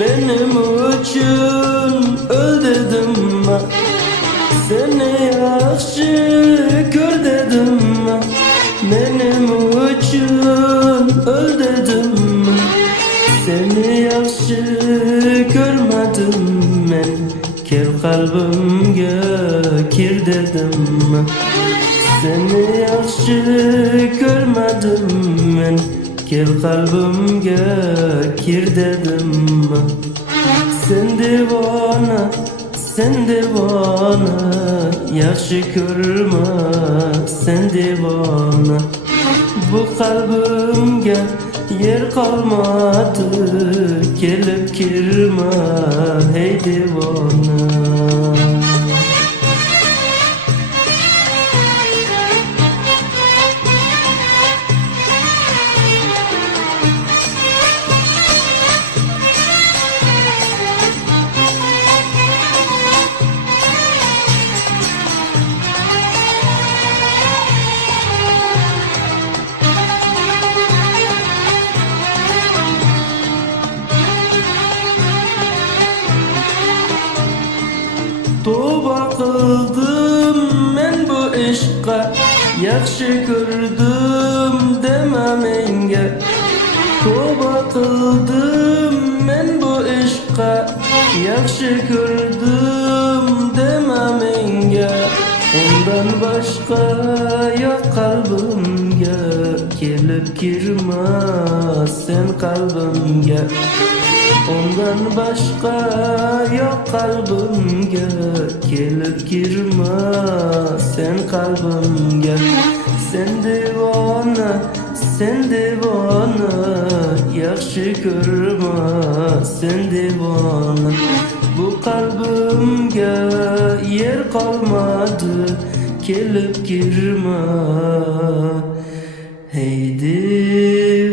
benim için öl dedim ben. Seni yaxshi ko'r dedim ben. Benim için öl dedim ben. Seni yaxshi ko'rmadim men. Kel qalbimga kir dedim ben. Seni yaxshi ko'rmadim men. Kel qalbimga kir dedim ben. Sen divona, sen divona, yaxshi ko'rma, sen divona. Bu qalbimga yer qolmadi, kelib kirma, hey divona. Tövbe qildim men bu ishqa, yaxshi ko'rdim dema menga. Tövbe qildim men bu ishqa, yaxshi ko'rdim dema menga. Undan boshqa yo'q qalbimga, kelib kirma sen qalbimga. Ondan başka yok kalbimge, kelib kirma sen kalbimge. Sen divona, sen divona, yaxshi ko'rma sen divona. Bu kalbimge yer qolmadi, kelib kirma hey divona.